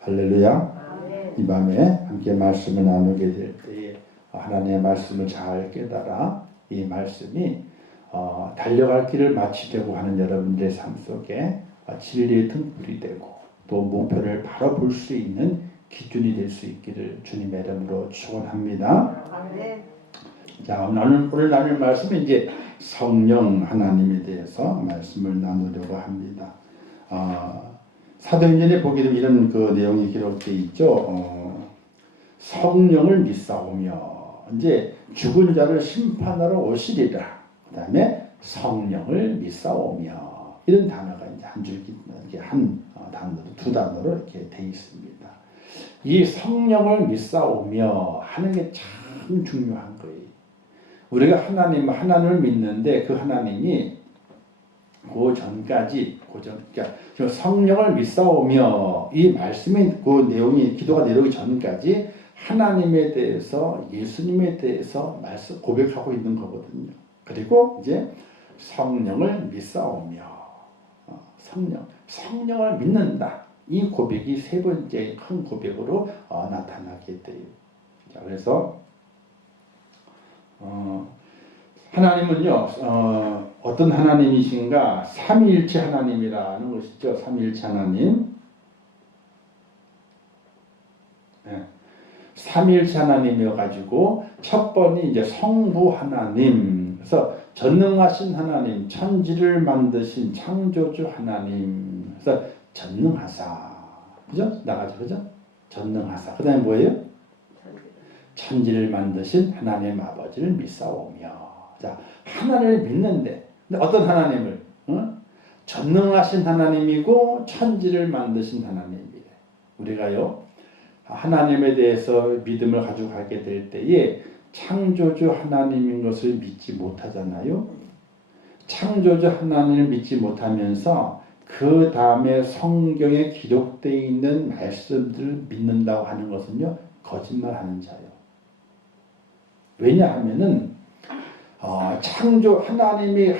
할렐루야. 이 밤에 함께 말씀을 나누게 될 때에 하나님의 말씀을 잘 깨달아 이 말씀이 달려갈 길을 마치려고 하는 여러분들의 삶 속에 진리의 등불이 되고 또 목표를 바로 볼 수 있는 기준이 될 수 있기를 주님의 이름으로 축원합니다. 자, 오늘 나눌 말씀은 이제 성령 하나님에 대해서 말씀을 나누려고 합니다. 사도행전에 보게 되면 이런 그 내용이 기록되어 있죠. 성령을 믿사오며 이제 죽은 자를 심판하러 오시리라. 그 다음에 성령을 믿사오며 이런 단어가 이제 한 줄기 한 단어로 두 단어로 이렇게 되어 있습니다. 이 성령을 믿사오며 하는 게 참 중요한 거예요. 우리가 하나님을 믿는데 그 하나님이 그 전까지 그러니까 성령을 믿사오며 이 말씀의 그 내용이 기도가 내려오기 전까지 하나님에 대해서 예수님에 대해서 말씀 고백하고 있는 거거든요. 그리고 이제 성령을 믿사오며 성령을 믿는다. 이 고백이 세 번째 큰 고백으로 나타나게 돼요. 자, 그래서 하나님은요, 어떤 하나님이신가? 삼위일체 하나님이라는 것이죠. 삼위일체 하나님. 네. 삼위일체 하나님이어가지고, 첫 번이 이제 성부 하나님. 그래서 전능하신 하나님, 천지를 만드신 창조주 하나님. 그래서 전능하사. 그죠? 나가죠. 그죠? 전능하사. 그 다음에 뭐예요? 천지를 만드신 하나님 아버지를 믿사오며. 자, 하나님을 믿는데, 근데 어떤 하나님을? 전능하신 하나님이고 천지를 만드신 하나님이래. 우리가요, 하나님에 대해서 믿음을 가지고 가게 될 때에 창조주 하나님인 것을 믿지 못하잖아요. 창조주 하나님을 믿지 못하면서 그 다음에 성경에 기록되어 있는 말씀들을 믿는다고 하는 것은요, 거짓말하는 자예요. 왜냐하면은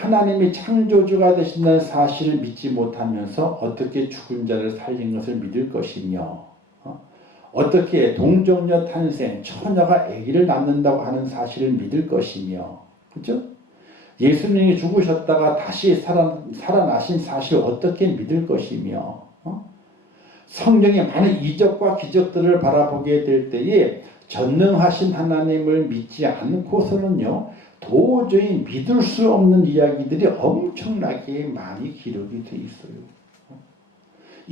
하나님이 창조주가 되신다는 사실을 믿지 못하면서 어떻게 죽은 자를 살린 것을 믿을 것이며, 어떻게 동정녀 탄생, 처녀가 아기를 낳는다고 하는 사실을 믿을 것이며, 그렇죠? 예수님이 죽으셨다가 다시 살아나신 사실을 어떻게 믿을 것이며, 성경의 많은 이적과 기적들을 바라보게 될 때에 전능하신 하나님을 믿지 않고서는요, 도저히 믿을 수 없는 이야기들이 엄청나게 많이 기록이 되어 있어요.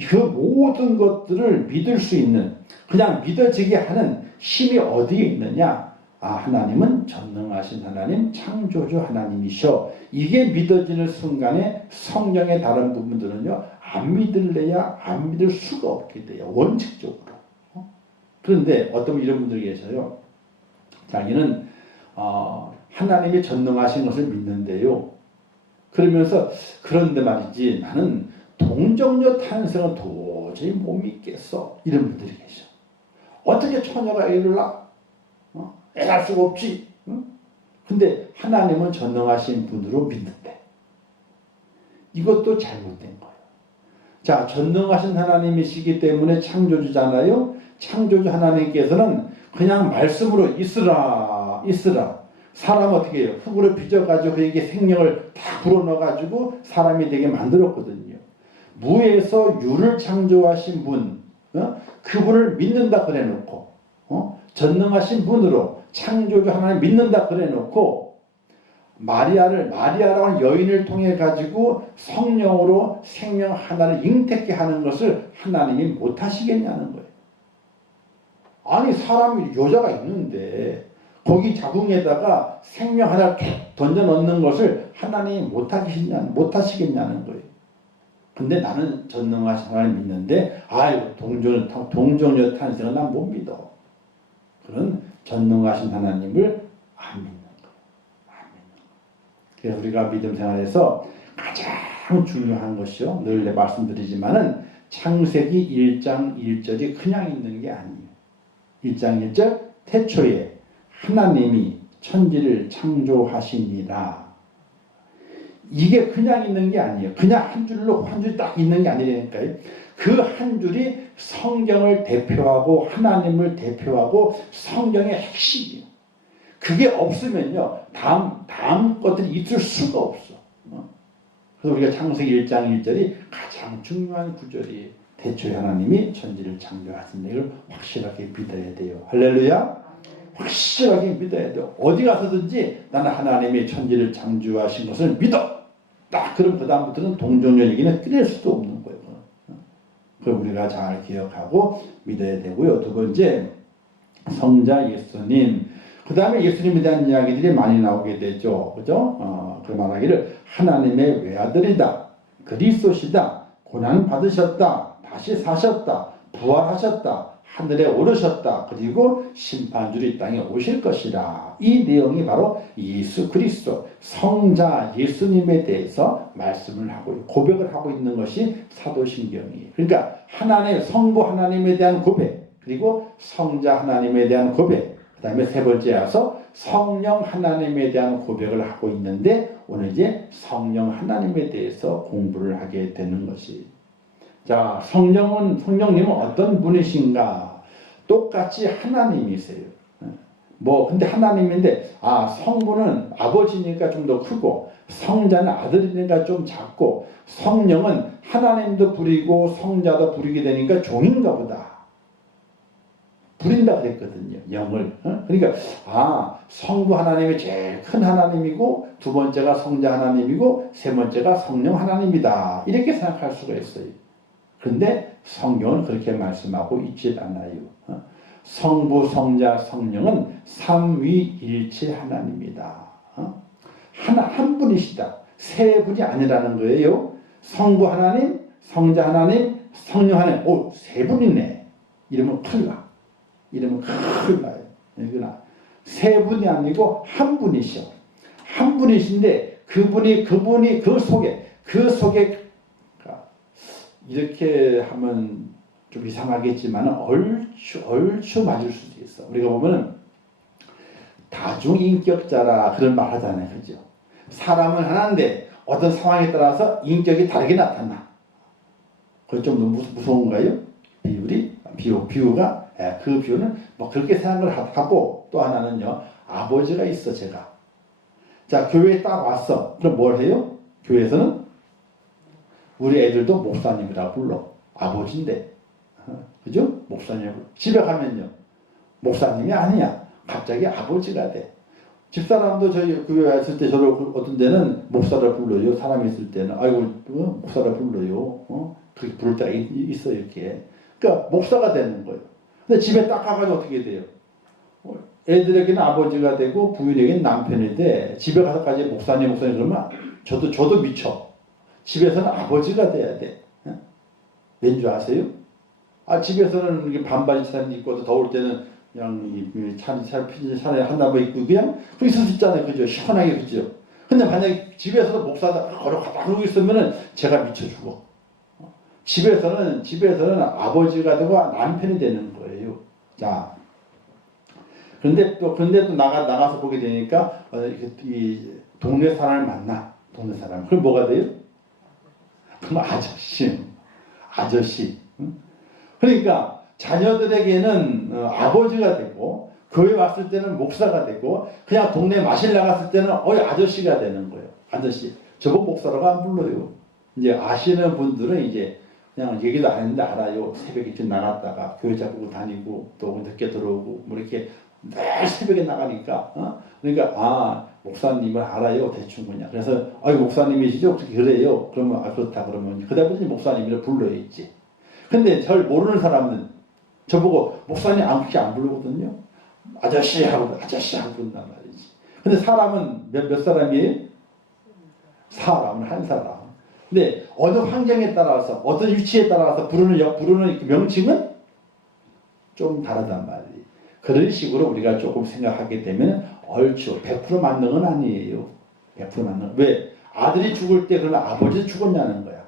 그 모든 것들을 믿을 수 있는, 그냥 믿어지게 하는 힘이 어디에 있느냐? 하나님은 전능하신 하나님, 창조주 하나님이셔. 이게 믿어지는 순간에 성경의 다른 부분들은요, 안 믿을래야 안 믿을 수가 없게 돼요. 원칙적으로. 그런데 어떤 이런 분들이 계셔요. 자기는 하나님이 전능하신 것을 믿는데요. 그러면서 그런데 말이지 나는 동정녀 탄생은 도저히 못 믿겠어. 이런 분들이 계셔. 어떻게 처녀가 애를 낳아? 애 낳을 수가 없지. 근데 하나님은 전능하신 분으로 믿는데 이것도 잘못된 거예요. 자, 전능하신 하나님이시기 때문에 창조주잖아요. 창조주 하나님께서는 그냥 말씀으로 있으라. 사람 어떻게 해요? 흙으로 빚어가지고 그에게 생명을 다 불어넣어가지고 사람이 되게 만들었거든요. 무에서 유를 창조하신 분, 그분을 믿는다 그래놓고, 전능하신 분으로 창조주 하나님 믿는다 그래놓고, 마리아라는 여인을 통해 가지고 성령으로 생명 하나를 잉태케 하는 것을 하나님이 못하시겠냐는 거예요. 아니, 사람이 여자가 있는데 거기 자궁에다가 생명 하나를 던져 넣는 것을 하나님이 못하시겠냐는 거예요. 근데 나는 전능하신 하나님 믿는데, 동정녀 탄생은 난 못 믿어. 그런 전능하신 하나님을 안 믿는 거예요. 그래서 우리가 믿음 생활에서 가장 중요한 것이요, 늘 말씀드리지만은 창세기 1장 1절이 그냥 있는 게 아니에요. 1장 1절 태초에 하나님이 천지를 창조하시니라. 이게 그냥 있는 게 아니에요. 그냥 한 줄로 한 줄 딱 있는 게 아니라니까요. 그 한 줄이 성경을 대표하고 하나님을 대표하고 성경의 핵심이에요. 그게 없으면요, 다음 것들이 있을 수가 없어. 그래서 우리가 창세기 1장 1절이 가장 중요한 구절이 대초에 하나님이 천지를 창조하신 이걸 확실하게 믿어야 돼요. 할렐루야. 확실하게 믿어야 돼요. 어디 가서든지 나는 하나님이 천지를 창조하신 것을 믿어. 딱 그럼 그 다음부터는 동정녀 얘기는 끊을 수도 없는 거예요. 그걸 우리가 잘 기억하고 믿어야 되고요. 두 번째, 성자 예수님. 그 다음에 예수님에 대한 이야기들이 많이 나오게 되죠. 그죠? 그 말하기를 하나님의 외아들이다. 그리스도시다. 고난 받으셨다. 다시 사셨다. 부활하셨다. 하늘에 오르셨다. 그리고 심판주로 이 땅에 오실 것이라. 이 내용이 바로 예수 그리스도 성자 예수님에 대해서 말씀을 하고 고백을 하고 있는 것이 사도신경이에요. 그러니까 하나님 성부 하나님에 대한 고백, 그리고 성자 하나님에 대한 고백, 그 다음에 세 번째 와서 성령 하나님에 대한 고백을 하고 있는데 오늘 이제 성령 하나님에 대해서 공부를 하게 되는 것이. 자, 성령님은 어떤 분이신가? 똑같이 하나님이세요. 근데 하나님인데, 성부는 아버지니까 좀 더 크고, 성자는 아들이니까 좀 작고, 성령은 하나님도 부리고, 성자도 부리게 되니까 종인가 보다. 부린다 그랬거든요. 영을. 그러니까, 성부 하나님이 제일 큰 하나님이고, 두 번째가 성자 하나님이고, 세 번째가 성령 하나님이다. 이렇게 생각할 수가 있어요. 그런데 성경은 그렇게 말씀하고 있지 않아요. 성부, 성자, 성령은 삼위일체 하나님이다. 한 분이시다. 세 분이 아니라는 거예요. 성부 하나님, 성자 하나님, 성령 하나님. 세 분이네. 이러면 큰일 나. 이러면 큰일 나요. 그러나 세 분이 아니고 한 분이셔. 한 분이신데 그분이 그 속에 이렇게 하면 좀 이상하겠지만 얼추 맞을 수도 있어. 우리가 보면 다중인격자라 그런 말 하잖아요. 그죠? 사람은 하나인데 어떤 상황에 따라서 인격이 다르게 나타나. 그거 좀 너무 무서운가요? 비유가 그 비유는 그렇게 생각을 하고 또 하나는요. 아버지가 있어 제가. 자, 교회에 딱 왔어. 그럼 뭘 해요? 교회에서는 우리 애들도 목사님이라고 불러. 아버지인데. 그죠? 목사님. 집에 가면요. 목사님이 아니야. 갑자기 아버지가 돼. 집사람도 저희 교회 왔을 때 저를 어떤 데는 목사를 불러요. 사람이 있을 때는. 목사를 불러요. 그렇게 부를 때가 있어요. 이렇게. 그러니까 목사가 되는 거예요. 근데 집에 딱 가가지고 어떻게 돼요? 애들에게는 아버지가 되고 부인에게는 남편이 돼. 집에 가서까지 목사님 그러면 저도 미쳐. 집에서는 아버지가 돼야 돼. 왠 줄 아세요? 집에서는 반바지 차림 입고 더울 때는 그냥 차에 한나무 입고 그냥 있을 수 있잖아요. 그죠? 시원하게 그죠? 근데 만약에 집에서 목사가 걸어가다 그러고 있으면은 제가 미쳐 죽어. 집에서는 아버지가 되고 남편이 되는 거예요. 자. 그런데 또 나가서 보게 되니까 이 동네 사람을 만나. 동네 사람. 그럼 뭐가 돼요? 그럼 아저씨. 그러니까 자녀들에게는 아버지가 되고 교회 왔을 때는 목사가 되고 그냥 동네 마실 나갔을 때는 아저씨가 되는 거예요. 아저씨. 저거 목사라고 안 불러요. 이제 아시는 분들은 이제 그냥 얘기도 안 했는데 알아요. 새벽에 좀 나갔다가 교회 잡고 다니고 또 늦게 들어오고 이렇게 늘 새벽에 나가니까 그러니까 목사님을 알아요. 대충 그냥. 그래서 목사님이시죠? 그래요. 그러면 그렇다 그러면 그다음에 목사님이라 불러야지. 근데 절 모르는 사람은 저보고 목사님 그렇게 안 부르거든요. 아저씨 하고 부른단 말이지. 근데 사람은 몇 사람이에요? 사람은 한 사람. 근데 어느 환경에 따라서 어떤 위치에 따라서 부르는 명칭은 좀 다르단 말이에요. 그런 식으로 우리가 조금 생각하게 되면 얼추 100% 맞는 건 아니에요. 100% 맞는 건. 왜? 아들이 죽을 때 그러면 아버지도 죽었냐는 거야.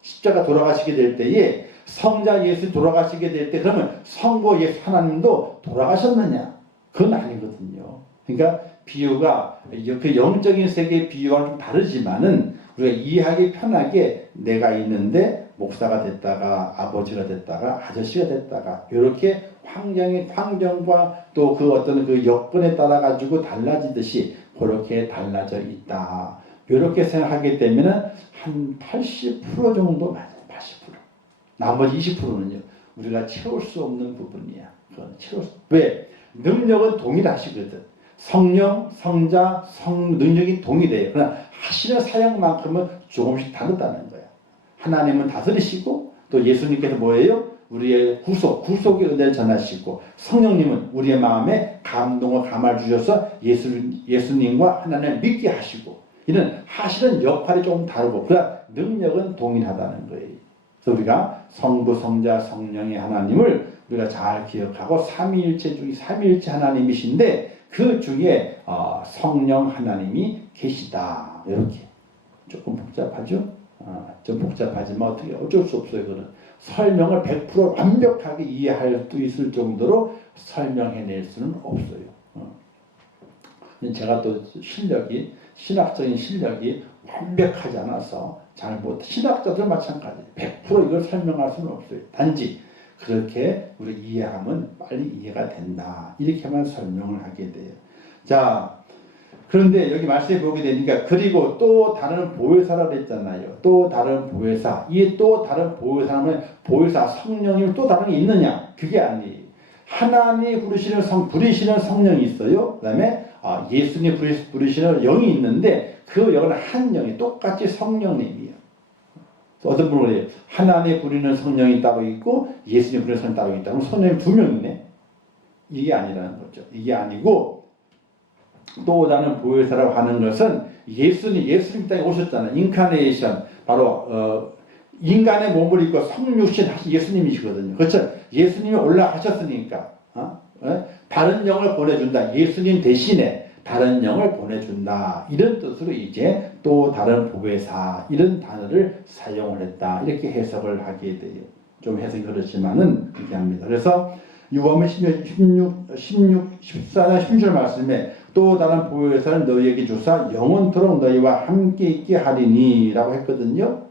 십자가 돌아가시게 될 때에 성자 예수 돌아가시게 될 때 그러면 성부 예수 하나님도 돌아가셨느냐? 그건 아니거든요. 그러니까 비유가 그 영적인 세계의 비유와는 좀 다르지만은 우리가 이해하기 편하게 내가 있는데 목사가 됐다가 아버지가 됐다가 아저씨가 됐다가 이렇게 환경과 또 그 어떤 그 여건에 따라 가지고 달라지듯이 그렇게 달라져 있다. 이렇게 생각하게 되면은 한 80% 정도 맞아요. 80%. 나머지 20%는요. 우리가 채울 수 없는 부분이야. 그건 채울 수. 왜? 능력은 동일하시거든. 성령, 성자, 능력이 동일해요. 그러나 하시는 사역만큼은 조금씩 다르다는 거야. 하나님은 다스리시고 또 예수님께서 뭐예요? 우리의 구속의 은혜를 전하시고 성령님은 우리의 마음에 감동과 감화를 주셔서 예수님과 하나님을 믿게 하시고 이런 하시는 역할이 조금 다르고 그러나 능력은 동일하다는 거예요. 그래서 우리가 성부, 성자, 성령의 하나님을 우리가 잘 기억하고 삼위일체 중에 삼위일체 하나님이신데 그 중에 성령 하나님이 계시다. 이렇게 조금 복잡하죠? 좀 복잡하지만 어떻게 어쩔 수 없어요. 그는 설명을 100% 완벽하게 이해할 수 있을 정도로 설명해낼 수는 없어요. 제가 또 신학적인 실력이 완벽하지 않아서 잘 못. 신학자들 마찬가지. 100% 이걸 설명할 수는 없어요. 단지 그렇게 우리 이해하면 빨리 이해가 된다. 이렇게만 설명을 하게 돼요. 자, 그런데 여기 말씀해 보게 되니까 그리고 또 다른 보혜사라고 했잖아요. 또 다른 보혜사. 이 또 다른 보혜사는 보혜사 성령이 또 다른 게 있느냐? 그게 아니에요. 하나님이 부르시는 성령이 있어요. 그 다음에 예수님이 부르시는 영이 있는데 그 영은 한 영이 똑같이 성령님이에요. 어떤 분은 그래요. 하나님이 부르는 성령이 따로 있고 예수님이 부르는 성령이 따로 있다. 그럼 성령이 두 명이네. 이게 아니라는 거죠. 이게 아니고 또 다른 보혜사라고 하는 것은 예수님 땅에 오셨잖아요. 인카네이션. 바로 인간의 몸을 입고 성육신 하신 예수님이시거든요. 그렇죠? 예수님이 올라가셨으니까 다른 영을 보내준다. 예수님 대신에 다른 영을 보내준다. 이런 뜻으로 이제 또 다른 보혜사 이런 단어를 사용을 했다. 이렇게 해석을 하게 돼요. 좀 해석이 그렇지만은 그렇게 합니다. 그래서 요한복음 14장 16절 말씀에 또 다른 보혜사를 너희에게 주사 영원토록 너희와 함께 있게 하리니 라고 했거든요.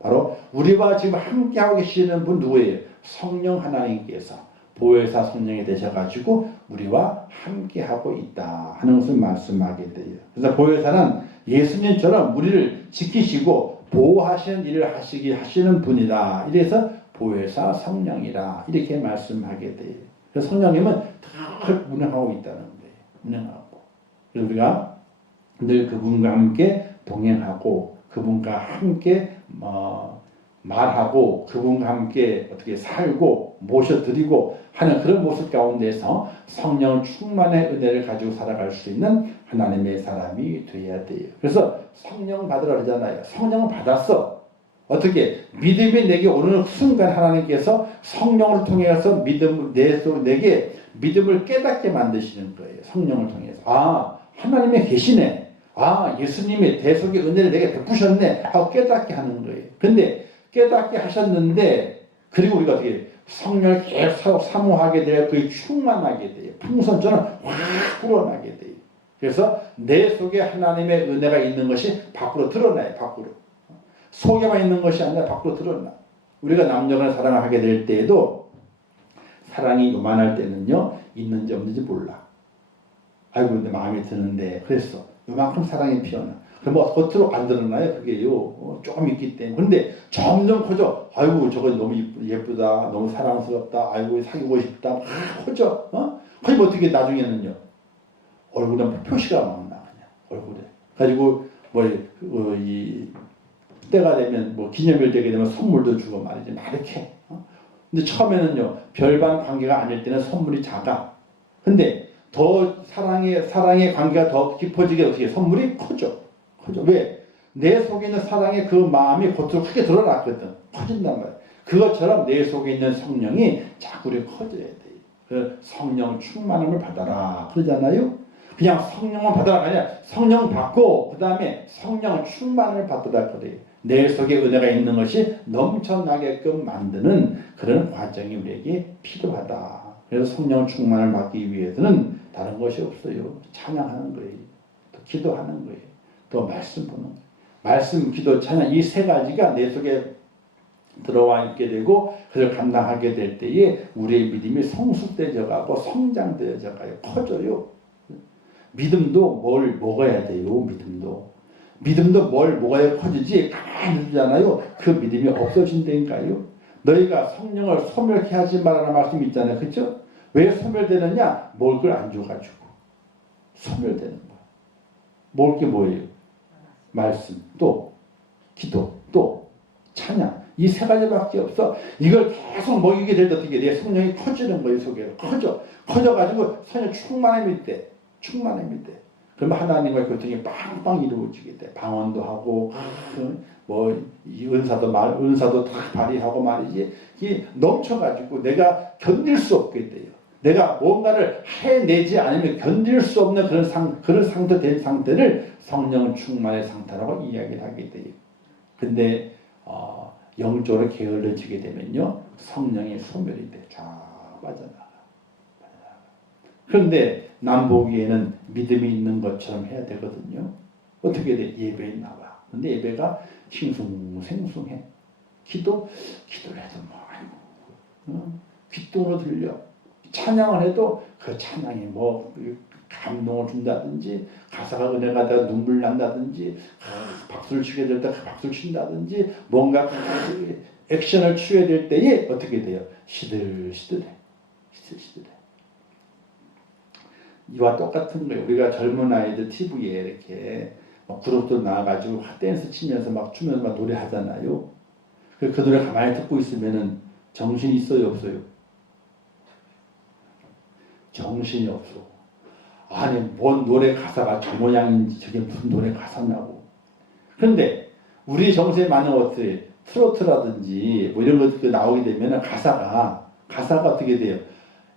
바로 우리와 지금 함께하고 계시는 분 누구예요? 성령 하나님께서 보혜사 성령이 되셔가지고 우리와 함께하고 있다 하는 것을 말씀하게 돼요. 그래서 보혜사는 예수님처럼 우리를 지키시고 보호하시는 일을 하시는 분이다. 이래서 보혜사 성령이라 이렇게 말씀하게 돼요. 그래서 성령님은 다 운행하고 있다는 거예요. 운행하고. 그래서 우리가 늘 그분과 함께 동행하고 그분과 함께 말하고 그분과 함께 어떻게 살고 모셔드리고 하는 그런 모습 가운데서 성령 충만의 은혜를 가지고 살아갈 수 있는 하나님의 사람이 되어야 돼요. 그래서 성령 받으라 그러잖아요. 성령을 받았어. 어떻게? 믿음이 내게 오는 순간 하나님께서 성령을 통해서 내게 믿음을 깨닫게 만드시는 거예요. 성령을 통해서. 하나님이 계시네. 예수님이 대속의 은혜를 내게 베푸셨네. 하고 깨닫게 하는 거예요. 근데 깨닫게 하셨는데 그리고 우리가 어떻게 성령을 계속 사모하게 돼요. 그게 충만하게 돼요. 풍선처럼 확 불어나게 돼요. 그래서 내 속에 하나님의 은혜가 있는 것이 밖으로 드러나요. 밖으로. 속에만 있는 것이 아니라 밖으로 드러나. 우리가 남녀를 사랑하게 될 때에도 사랑이 요만할 때는요. 있는지 없는지 몰라. 아이고 내 마음에 드는데 그랬어. 요만큼 사랑이 피어나. 그럼 겉으로 안 드러나요. 그게요. 조금 있기 때문에. 그런데 점점 커져. 아이고 저거 너무 예쁘다. 너무 사랑스럽다. 아이고 사귀고 싶다. 커져. 커지면 어떻게 나중에는요. 얼굴에 표시가 막 나. 그냥 얼굴에. 가지고 때가 되면 기념일 되게 되면 선물도 주고 말이지. 막 이렇게. 근데 처음에는요. 별반 관계가 아닐 때는 선물이 작아. 근데 더 사랑의 관계가 더 깊어지게 어떻게 선물이 커져. 왜? 내 속에 있는 사랑의 그 마음이 겉으로 크게 드러났거든. 커진단 말이야. 그것처럼 내 속에 있는 성령이 자꾸 커져야 돼. 그 성령 충만함을 받아라. 그러잖아요. 그냥 성령만 받아라. 아니라 성령 받고 그 다음에 성령 충만을 받으라 그래요. 내 속에 은혜가 있는 것이 넘쳐나게끔 만드는 그런 과정이 우리에게 필요하다. 그래서 성령 충만을 받기 위해서는 다른 것이 없어요. 찬양하는 거예요. 또 기도하는 거예요. 또 말씀 보는 거예요. 말씀, 기도, 찬양 이 세 가지가 내 속에 들어와 있게 되고 그걸 감당하게 될 때에 우리의 믿음이 성숙되어가고 성장되어져 가요. 커져요. 믿음도 뭘 먹어야 돼요. 믿음도 뭘 먹어야 커지지 가만히 두잖아요. 그 믿음이 없어진다니까요. 너희가 성령을 소멸케 하지 말라는 말씀이 있잖아요. 그렇죠? 왜 소멸되느냐? 먹을 걸 안 줘가지고 소멸되는 거야. 먹을 게 뭐예요? 말씀, 또 기도, 또 찬양. 이 세 가지밖에 없어. 이걸 계속 먹이게 될 때 어떻게 돼? 성령이 커지는 거예요. 속에서 커져가지고 성령 충만함이 돼. 그러면 하나님과의 교통이 빵빵 이루어지게 돼. 방언도 하고 이 은사도 다 발휘하고 말이지. 이 넘쳐가지고 내가 견딜 수 없게 돼요. 내가 뭔가를 해내지 않으면 견딜 수 없는 그런 상태 된 상태를 성령 충만의 상태라고 이야기를 하게 돼요. 근데 영적으로 게을러지게 되면요 성령이 소멸이 돼. 쫙 빠져나가. 그런데 남 보기에는 믿음이 있는 것처럼 해야 되거든요. 어떻게 돼? 예배에 나와. 근데 예배가 싱숭생숭해. 기도를 해도 귓등으로 들려. 찬양을 해도 그 찬양이 감동을 준다든지 가사가 은혜가 되어 눈물 난다든지 박수를 치게 될 때 박수를 친다든지 뭔가 액션을 취해야 될 때에 어떻게 돼요? 시들시들해. 이와 똑같은 거예요. 우리가 젊은 아이들 TV에 이렇게 그룹도 나와가지고 댄스 치면서 막 추면서 막 노래하잖아요. 그 노래 가만히 듣고 있으면은 정신이 있어요, 없어요? 정신이 없어. 아니 뭔 노래 가사가 저 모양인지 저게 무슨 노래 가사냐고. 그런데 우리 정서에 많은 것들이 트로트라든지 이런 것들 나오게 되면 가사가 어떻게 돼요?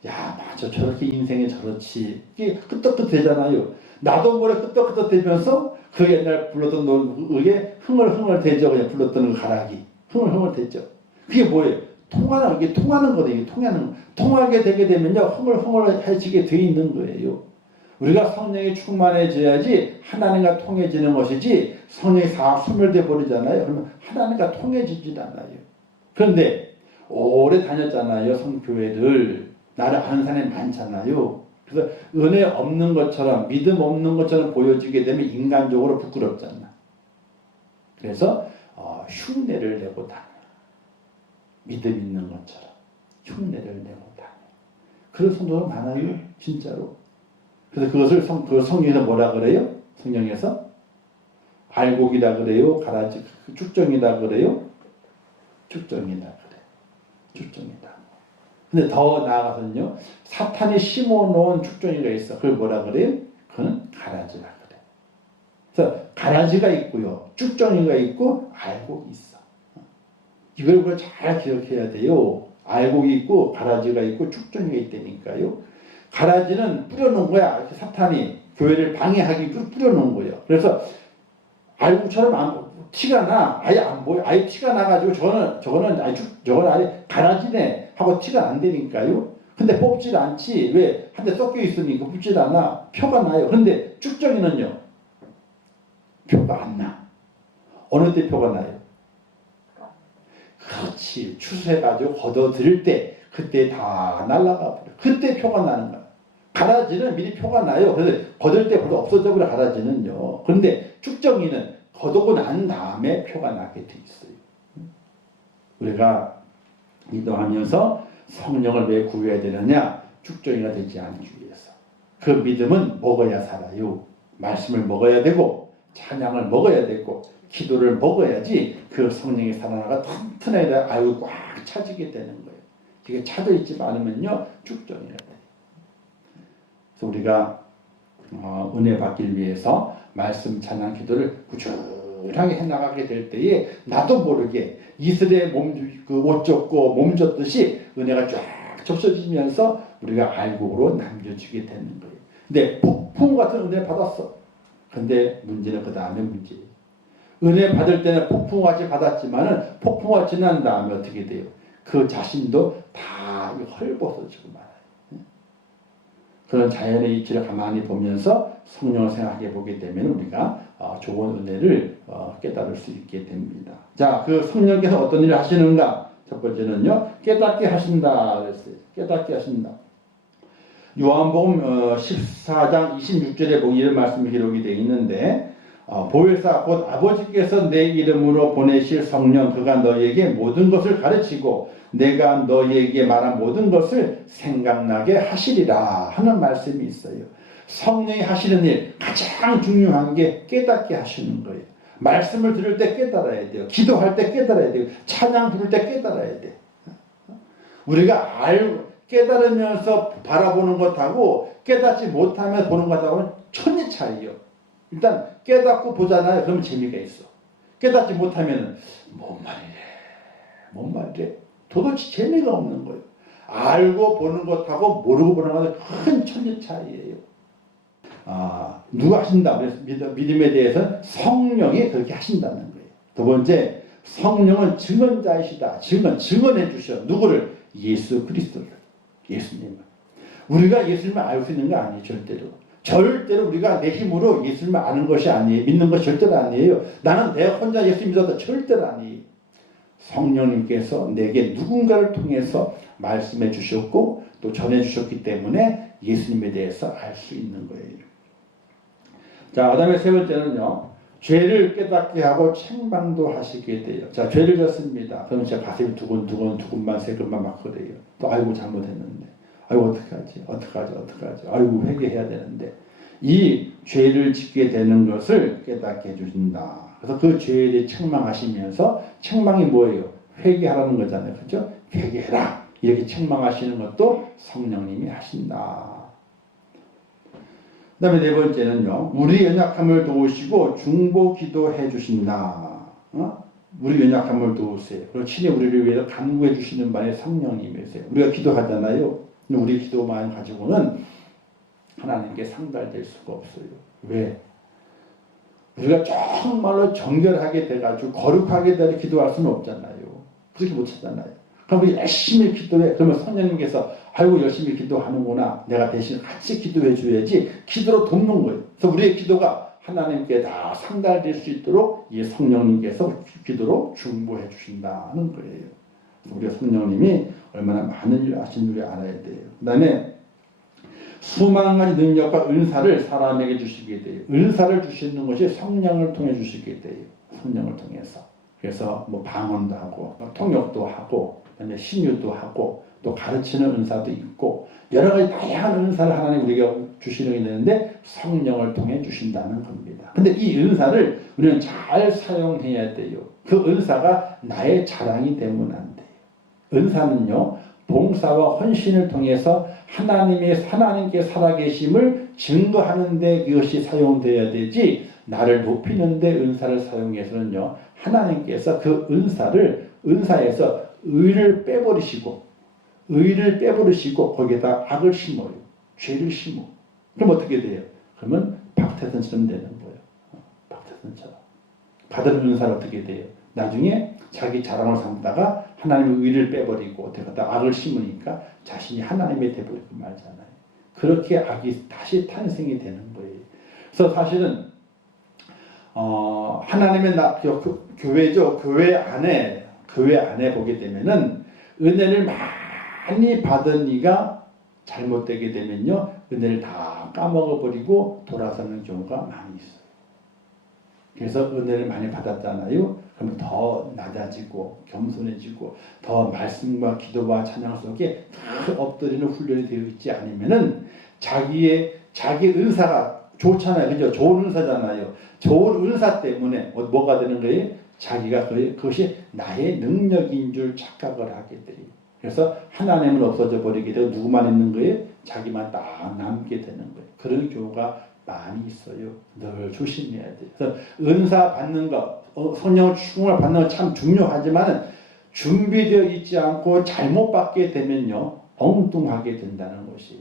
야 맞아 저렇게 인생에 저렇지. 이게 끄떡끄떡 되잖아요. 나도 모르게 끄떡끄떡 되면서 그 옛날 불렀던 노래 흥얼흥얼 되죠. 그냥 불렀던 그 가락이 흥얼흥얼 되죠. 그게 뭐예요? 이게 통하는 거예요. 통하게 되게 되면요 흥얼흥얼해지게 돼 있는 거예요. 우리가 성령이 충만해져야지 하나님과 통해지는 것이지 성령이 다 소멸돼 버리잖아요. 그러면 하나님과 통해지질 않아요. 그런데 오래 다녔잖아요. 성교회를. 나를 아는 사람이 많잖아요. 그래서 은혜 없는 것처럼 믿음 없는 것처럼 보여지게 되면 인간적으로 부끄럽잖아. 그래서 흉내를 내고 다녀. 믿음 있는 것처럼 흉내를 내고 다녀. 그런 성도가 많아요. 진짜로. 그래서 그것을 성경에서 뭐라 그래요? 성경에서 알곡이라 그래요? 가라지 쭉정이라 그래요? 쭉정이다 그래. 쭉정이다. 근데 더 나아가서는요. 사탄이 심어놓은 쭉정이가 있어. 그걸 뭐라 그래요? 그건 가라지라 그래. 그래서 가라지가 있고요. 쭉정이가 있고 알곡이 있어. 이걸 우리가 잘 기억해야 돼요. 알곡이 있고 가라지가 있고 쭉정이가 있다니까요. 가라지는 뿌려놓은 거야. 이렇게 사탄이 교회를 방해하기 뿌려놓은 거예요. 그래서 알곡처럼 티가 나. 아예 안 보여. 아예 티가 나가지고 저거는 아예 가라지네 하고 티가 난다니까요. 근데 뽑질 않지. 왜? 한 대 섞여 있으니까 뽑질 않아. 표가 나요. 근데 쭉정이는요. 표가 안 나. 어느 때 표가 나요? 그렇지. 추수해가지고 걷어들일 때 그때 다 날아가 버려. 그때 표가 나는 거야. 가라지는 미리 표가 나요. 그래서 걷을 때 벌써 없어져 버려 가라지는요. 그런데 쭉정이는 걷고 난 다음에 표가 나게 돼 있어요. 우리가 기도하면서 성령을 왜 구해야 되느냐? 쭉정이가 되지 않기 위해서. 그 믿음은 먹어야 살아요. 말씀을 먹어야 되고 찬양을 먹어야 되고 기도를 먹어야지 그 성령의 살아나가 튼튼하게 알고 꽉 차지게 되는 거예요. 이게 차져 있지 않으면요 쭉정이가 돼요. 그래서 우리가 은혜 받기 위해서 말씀 찬양 기도를 꾸준하게 해나가게 될 때에 나도 모르게 이슬의 옷 젖고 몸 젖듯이 은혜가 쫙 접셔지면서 우리가 알곡으로 남겨주게 되는 거예요. 근데 폭풍 같은 은혜 받았어. 근데 문제는 그 다음에 문제예요. 은혜 받을 때는 폭풍같이 받았지만은 폭풍과 지난 다음에 어떻게 돼요? 그 자신도 다 헐벗어지고 말아요. 그런 자연의 이치를 가만히 보면서 성령을 생각해 보게 되면 우리가 좋은 은혜를 깨달을 수 있게 됩니다. 자, 그 성령께서 어떤 일을 하시는가? 첫 번째는요, 깨닫게 하신다 그랬어요. 깨닫게 하신다. 요한복음 14장 26절에 보면 이런 말씀이 기록이 되어 있는데 보혜사 곧 아버지께서 내 이름으로 보내실 성령 그가 너희에게 모든 것을 가르치고 내가 너희에게 말한 모든 것을 생각나게 하시리라 하는 말씀이 있어요. 성령이 하시는 일 가장 중요한 게 깨닫게 하시는 거예요. 말씀을 들을 때 깨달아야 돼요. 기도할 때 깨달아야 돼요. 찬양 부를 때 깨달아야 돼요. 우리가 깨달으면서 바라보는 것하고 깨닫지 못하면 보는 것하고는 천지 차이요. 일단 깨닫고 보잖아요. 그러면 재미가 있어. 깨닫지 못하면 뭔 말이래. 도대체 재미가 없는 거예요. 알고 보는 것하고 모르고 보는 것은 큰 천지 차이예요. 누가 하신다? 믿음에 대해서는 성령이 그렇게 하신다는 거예요. 두 번째, 성령은 증언자이시다. 증언해 주셔. 누구를? 예수 그리스도를. 예수님을. 우리가 예수님을 알 수 있는 거 아니에요. 절대로 우리가 내 힘으로 예수님을 아는 것이 아니에요. 믿는 것이 절대로 아니에요. 나는 내가 혼자 예수 믿었다. 절대로 아니에요. 성령님께서 내게 누군가를 통해서 말씀해 주셨고 또 전해 주셨기 때문에 예수님에 대해서 알 수 있는 거예요. 자, 그 다음에 세 번째는요. 죄를 깨닫게 하고 책망도 하시게 돼요. 자, 죄를 졌습니다. 그럼 제 가슴이 두근만 세근만 막 그래요. 또 아이고 잘못했는데. 아이고 어떡하지. 아이고 회개해야 되는데. 이 죄를 짓게 되는 것을 깨닫게 해주신다. 그래서 그 죄에 대해 책망하시면서 책망이 뭐예요? 회개하라는 거잖아요. 그렇죠? 회개해라. 이렇게 책망하시는 것도 성령님이 하신다. 그 다음에 네 번째는요. 우리 연약함을 도우시고 중보 기도해 주신다. 우리 연약함을 도우세요. 그리고 친히 우리를 위해서 간구해 주시는 분이 성령님이세요. 우리가 기도하잖아요. 우리 기도만 가지고는 하나님께 상달될 수가 없어요. 왜? 우리가 정말로 정결하게 돼가지고 거룩하게 돼서 기도할 수는 없잖아요. 그렇게 못하잖아요. 그럼 우리 열심히 기도해. 그러면 성령님께서 아이고 열심히 기도하는구나. 내가 대신 같이 기도해 줘야지. 기도로 돕는 거예요. 그래서 우리의 기도가 하나님께 다 상달될 수 있도록 이 성령님께서 기도로 중보해 주신다는 거예요. 우리가 성령님이 얼마나 많은 일을 하신 줄 알아야 돼요. 그 다음에 수만 가지 능력과 은사를 사람에게 주시게 돼요. 은사를 주시는 것이 성령을 통해 주시게 돼요. 성령을 통해서. 그래서 뭐 방언도 하고 통역도 하고 그다음에 신유도 하고 또 가르치는 은사도 있고 여러 가지 다양한 은사를 하나님 우리가 주시는 게 되는데 성령을 통해 주신다는 겁니다. 근데 이 은사를 우리는 잘 사용해야 돼요. 그 은사가 나의 자랑이 되면 안 돼요. 은사는요 봉사와 헌신을 통해서 하나님께 살아계심을 증거하는 데 그것이 사용되어야 되지 나를 높이는 데 은사를 사용해서는요 하나님께서 그 은사에서 의를 빼버리시고 거기에다 악을 심어요. 죄를 심어. 그럼 어떻게 돼요? 그러면 박태선처럼 되는 거예요. 박태선처럼. 받은 은사는 어떻게 돼요? 나중에 자기 자랑을 삼다가 하나님의 의를 빼버리고 어떻게 하다 악을 심으니까 자신이 하나님의 돼버리고 말잖아요. 그렇게 악이 다시 탄생이 되는 거예요. 그래서 사실은 하나님의 교회죠. 교회 안에 보게 되면은 은혜를 많이 받은 이가 잘못되게 되면요 은혜를 다 까먹어버리고 돌아서는 경우가 많이 있어요. 그래서 은혜를 많이 받았잖아요. 그러면 더 낮아지고 겸손해지고 더 말씀과 기도와 찬양 속에 다 엎드리는 훈련이 되어 있지 않으면은 자기 은사가 좋잖아요. 그죠? 좋은 은사잖아요. 좋은 은사 때문에 뭐가 되는 거예요? 자기가 그것이 나의 능력인 줄 착각을 하게 돼요. 그래서 하나님은 없어져 버리게 되고 누구만 있는 거예요? 자기만 딱 남게 되는 거예요. 그런 경우가 많이 있어요. 늘 조심해야 돼요. 그래서 은사 받는 것, 성령 충만을 받는 것 참 중요하지만 준비되어 있지 않고 잘못 받게 되면요 엉뚱하게 된다는 것이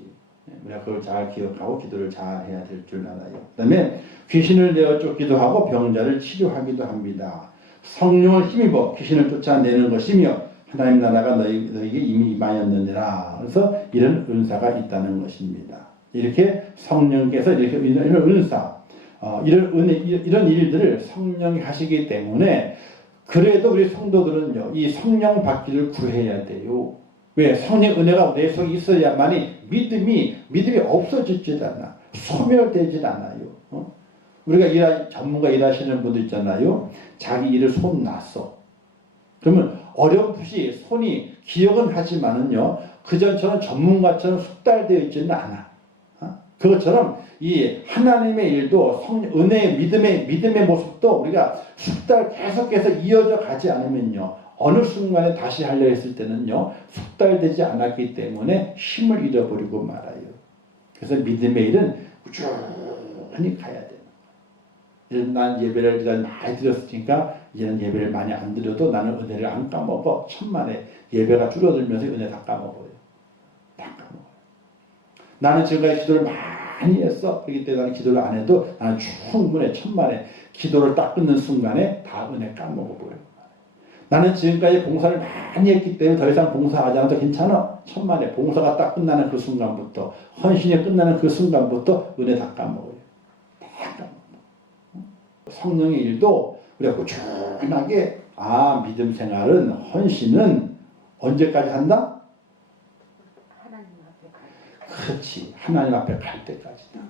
우리가 그걸 잘 기억하고 기도를 잘 해야 될 줄 알아요. 그 다음에 귀신을 내어 쫓기도 하고 병자를 치료하기도 합니다. 성령을 힘입어 귀신을 쫓아내는 것이며 하나님 나라가 너희에게 이미 임하였느니라. 그래서 이런 은사가 있다는 것입니다. 이렇게 성령께서 이렇게 이런 은사, 이런 은혜, 이런 일들을 성령이 하시기 때문에 그래도 우리 성도들은요, 이 성령 받기를 구해야 돼요. 왜? 성령 은혜가 내 속에 있어야만이 믿음이 없어지질 않아. 소멸되질 않아요. 우리가 전문가 일하시는 분들 있잖아요. 자기 일을 손 놨어. 그러면 어렴풋이 손이 기억은 하지만은요, 그전처럼 전문가처럼 숙달되어 있지는 않아. 그것처럼 이 하나님의 일도 은혜의 믿음의 모습도 우리가 계속해서 이어져 가지 않으면요, 어느 순간에 다시 하려 했을 때는요, 숙달되지 않았기 때문에 힘을 잃어버리고 말아요. 그래서 믿음의 일은 꾸준히 가야 돼요. 난 예배를 많이 드렸으니까 이제는 예배를 많이 안 드려도 나는 은혜를 안 까먹어. 천만에 예배가 줄어들면서 은혜 다 까먹어요. 다 까먹어요. 나는 지금까지 기도를 많이 했어. 그렇기 때문에 나는 기도를 안 해도 나는 충분해. 천만에 기도를 딱 끊는 순간에 다 은혜 까먹어버려요. 나는 지금까지 봉사를 많이 했기 때문에 더 이상 봉사하지 않아도 괜찮아. 천만에 봉사가 딱 끝나는 그 순간부터, 헌신이 끝나는 그 순간부터 은혜 다 까먹어요. 다 까먹어요. 성령의 일도 우리가 꾸준하게 믿음 생활은, 헌신은 언제까지 한다? 하나님 앞에 갈 때. 그렇지. 하나님 앞에 갈 때까지다.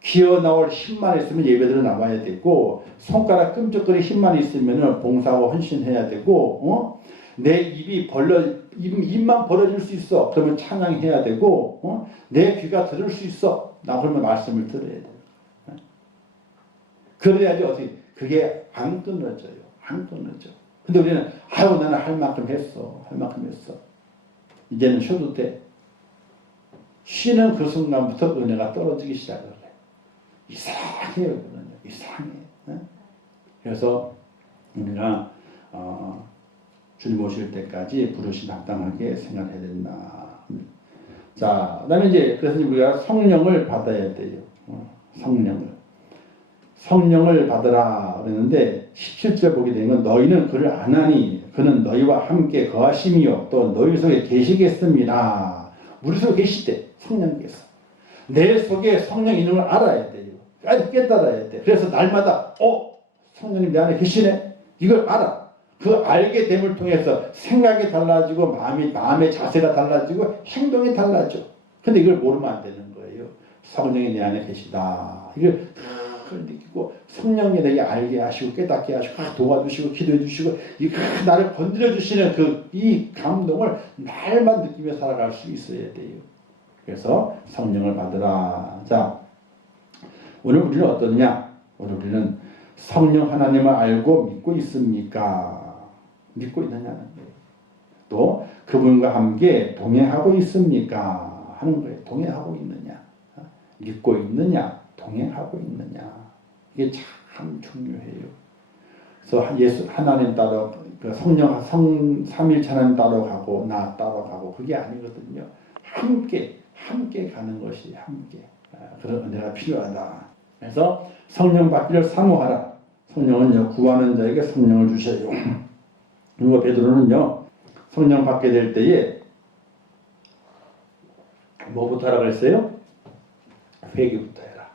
기어 나올 힘만 있으면 예배들은 나와야 되고, 손가락 끈적거리 힘만 있으면 봉사하고 헌신해야 되고, 내 입만 벌어질 수 있어. 그러면 찬양해야 되고, 내 귀가 들을 수 있어. 나 그러면 말씀을 들어야 돼. 그래야지 어떻게, 그게 안 끊어져요. 안 끊어져. 근데 우리는, 나는 할 만큼 했어. 이제는 쉬어도 돼. 쉬는 그 순간부터 은혜가 떨어지기 시작을 해. 이상해요, 그거는요. 이상해. 그래서 우리가 주님 오실 때까지 부르심 합당하게 생각해야 된다. 자, 그다음에 이제 그래서 우리가 성령을 받아야 돼요. 성령을 받으라 그랬는데 17절 보게 되면 너희는 그를 아나니 그는 너희와 함께 거하심이요 또 너희 속에 계시겠습니다. 우리 속에 계시대. 성령께서 내 속에 성령 있는 걸 알아야 돼요. 깨달아야 돼. 그래서 날마다 성령님 내 안에 계시네. 이걸 알아. 그 알게 됨을 통해서 생각이 달라지고 마음의 자세가 달라지고 행동이 달라져. 근데 이걸 모르면 안 되는 거예요. 성령이 내 안에 계시다. 이걸 느끼고 성령이 내게 알게 하시고 깨닫게 하시고 도와주시고 기도해 주시고 나를 건드려 주시는 이 감동을 날만 느끼며 살아갈 수 있어야 돼요. 그래서 성령을 받으라. 자, 오늘 우리는 어떠냐? 오늘 우리는 성령 하나님을 알고 믿고 있습니까? 믿고 있느냐는 거예요. 또 그분과 함께 동행하고 있습니까? 하는 거예요. 동행하고 있느냐? 믿고 있느냐? 동행하고 있느냐? 이게 참 중요해요. 그래서 하나님 따로 성령 삼일체 하나님 따로 가고 나 따로 가고 그게 아니거든요. 함께 가는 것이 함께. 그런 은혜가 필요하다. 그래서 성령 받기를 사모하라. 성령은요, 구하는 자에게 성령을 주셔요. 그리고 베드로는요, 성령 받게 될 때에 뭐부터 하라고 했어요? 회개부터 해라.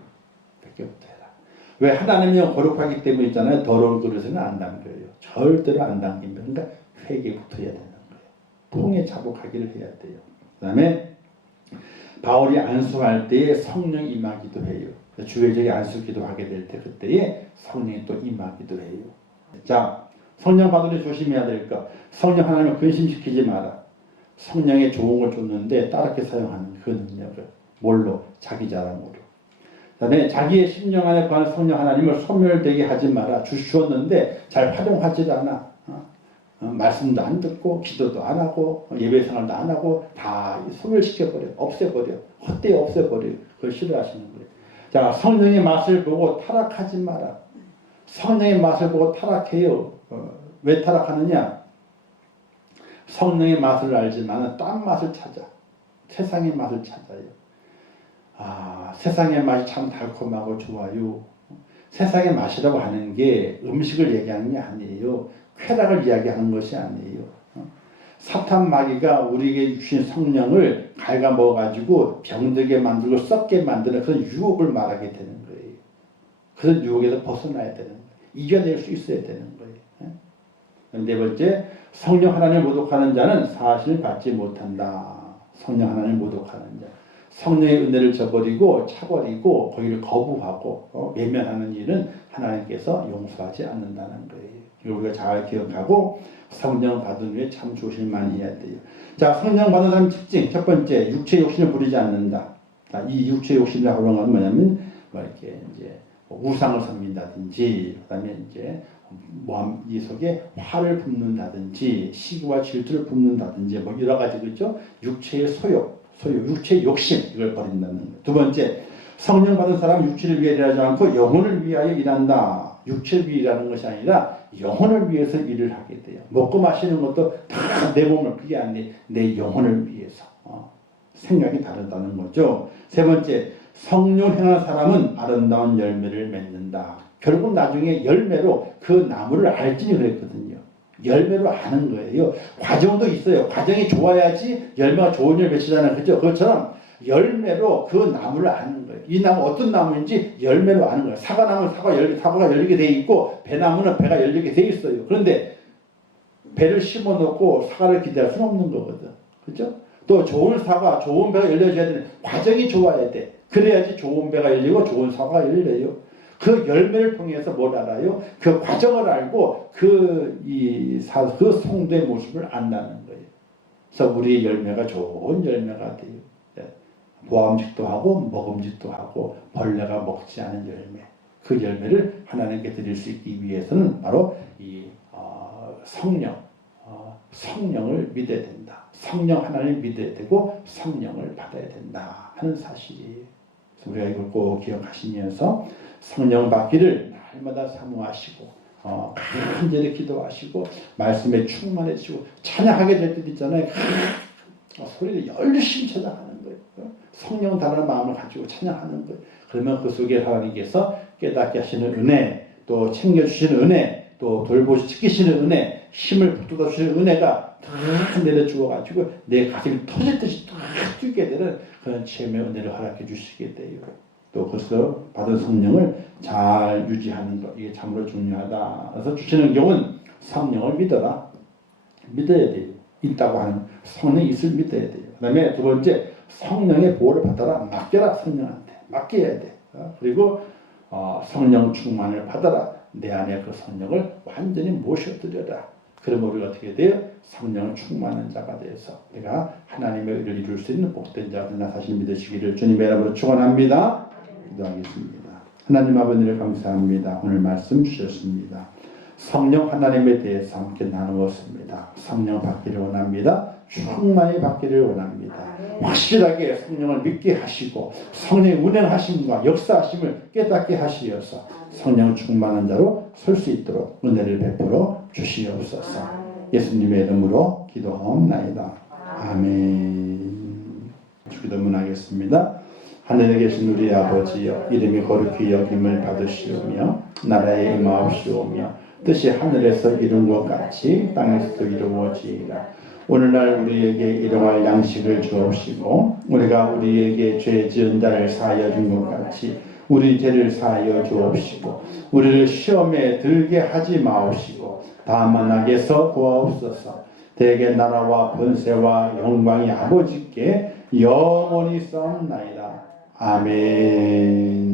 왜? 하나님이 거룩하기 때문에 있잖아요. 더러운 그릇에는 안 담겨요. 절대로 안 담깁니다. 그러니까 회개부터 해야 되는 거예요. 통에 자복하기를 해야 돼요. 그 다음에 바울이 안수할 때에 성령이 임하기도 해요. 주회적인 안수 기도하게 될 때 그때에 성령이 또 임하기도 해요. 자, 성령 받을 때 조심해야 될 것. 성령 하나님을 근심시키지 마라. 성령의 좋은 걸 줬는데 따르게 사용하는 그 능력을. 뭘로? 자기 자랑으로. 그 다음에 자기의 심령 안에 거하는 성령 하나님을 소멸되게 하지 마라. 주셨는데 잘 활용하지 않아. 말씀도 안 듣고 기도도 안 하고 예배 생활도 안 하고 다 소멸시켜버려. 없애버려. 헛되이 없애버려. 그걸 싫어하시는 거예요. 자, 성령의 맛을 보고 타락하지 마라. 성령의 맛을 보고 타락해요. 왜 타락하느냐? 성령의 맛을 알지만 딴 맛을 찾아. 세상의 맛을 찾아요. 세상의 맛이 참 달콤하고 좋아요. 세상의 맛이라고 하는 게 음식을 얘기하는 게 아니에요. 쾌락을 이야기하는 것이 아니에요. 사탄 마귀가 우리에게 주신 성령을 갉아먹어가지고 병들게 만들고 썩게 만드는 그런 유혹을 말하게 되는 거예요. 그런 유혹에서 벗어나야 되는 거예요. 이겨낼 수 있어야 되는 거예요. 네 번째, 성령 하나님을 모독하는 자는 사실을 받지 못한다. 성령 하나님을 모독하는 자. 성령의 은혜를 저버리고 차버리고 거기를 거부하고 외면하는 일은 하나님께서 용서하지 않는다는 거예요. 이걸 우리가 잘 기억하고 성령 받은 후에 참 조심만 해야 돼요. 자, 성령 받은 사람 특징 첫 번째, 육체 욕심을 부리지 않는다. 자, 이 육체 욕심이라고 하는 건 뭐냐면 이렇게 이제 우상을 섬긴다든지, 그다음에 이제 이 속에 화를 붓는다든지, 시기와 질투를 붓는다든지, 뭐 여러 가지 그죠? 육체의 소유, 육체의 욕심 이걸 버린다는 거예요. 두 번째, 성령 받은 사람 육체를 위해 일하지 않고 영혼을 위하여 일한다. 육체를 위해 일하는 것이 아니라 영혼을 위해서 일을 하게 돼요. 먹고 마시는 것도 다 내 몸을, 그게 아니라 내 영혼을 위해서. 생각이 다르다는 거죠. 세 번째, 성령 행하는 사람은 아름다운 열매를 맺는다. 결국 나중에 열매로 그 나무를 알지니 그랬거든요. 열매로 아는 거예요. 과정도 있어요. 과정이 좋아야지 열매가 좋은 열매 맺히잖아요. 그죠? 그것처럼 열매로 그 나무를 아는 거예요. 이 나무 어떤 나무인지 열매로 아는 거예요. 사과나무는 사과가 열리게 돼 있고, 배나무는 배가 열리게 돼 있어요. 그런데 배를 심어 놓고 사과를 기대할 수는 없는 거거든. 그죠? 또 좋은 사과, 좋은 배가 열려줘야 되는 과정이 좋아야 돼. 그래야지 좋은 배가 열리고 좋은 사과가 열려요. 그 열매를 통해서 뭘 알아요? 그 과정을 알고 그 성도의 모습을 안다는 거예요. 그래서 우리의 열매가 좋은 열매가 돼요. 보암직도 하고 먹음직도 하고 벌레가 먹지 않은 열매. 그 열매를 하나님께 드릴 수 있기 위해서는 바로 이 성령을 믿어야 된다. 성령 하나님을 믿어야 되고 성령을 받아야 된다 하는 사실이에요. 그래서 우리가 이걸 꼭 기억하시면서 성령 받기를 날마다 사모하시고 간절히 기도하시고 말씀에 충만해지고 찬양하게 될 때 있잖아요. 소리를 열심히 찬양하는 거예요. 성령 다른 마음을 가지고 찬양하는 거예요. 그러면 그 속에 하나님께서 깨닫게 하시는 은혜, 또 챙겨주시는 은혜, 또 돌보시 지키시는 은혜, 힘을 북돋아 주시는 은혜가 탁 내려주어가지고 내 가슴이 터질 듯이 탁 뛰게 되는 그런 체험의 은혜를 허락해 주시게 돼요. 또 그래서 받은 성령을 잘 유지하는 것, 이게 참으로 중요하다. 그래서 주시는 경우는 성령을 믿어라. 믿어야 돼요. 있다고 하는 성령이 있을 믿어야 돼요. 그 다음에 두 번째, 성령의 보호를 받아라. 맡겨라. 성령한테 맡겨야 돼. 그리고 성령 충만을 받아라. 내 안에 그 성령을 완전히 모셔드려라. 그러면 우리가 어떻게 돼요? 성령을 충만한 자가 되어서 내가 하나님의 의를 이룰 수 있는 복된 자가 된다 사실 믿으시기를 주님의 이름으로 축원합니다. 기도하겠습니다. 하나님 아버지를 감사합니다. 오늘 말씀 주셨습니다. 성령 하나님에 대해서 함께 나누었습니다. 성령 받기를 원합니다. 충만히 받기를 원합니다. 확실하게 성령을 믿게 하시고 성령의 운행하심과 역사하심을 깨닫게 하시어서 성령 충만한 자로 설 수 있도록 은혜를 베풀어 주시옵소서. 예수님의 이름으로 기도하옵나이다. 아멘. 주기도문 하겠습니다. 하늘에 계신 우리 아버지여, 이름이 거룩히 여김을 받으시오며 나라에 임하옵시오며 뜻이 하늘에서 이룬 것 같이 땅에서도 이루어지이다. 오늘날 우리에게 일용할 양식을 주옵시고 우리가 우리에게 죄 지은 자를 사하여 준 것 같이 우리 죄를 사하여 주옵시고 우리를 시험에 들게 하지 마옵시고 다만 악에서 구하옵소서. 대개 나라와 권세와 영광이 아버지께 영원히 싸움나이다. 아멘.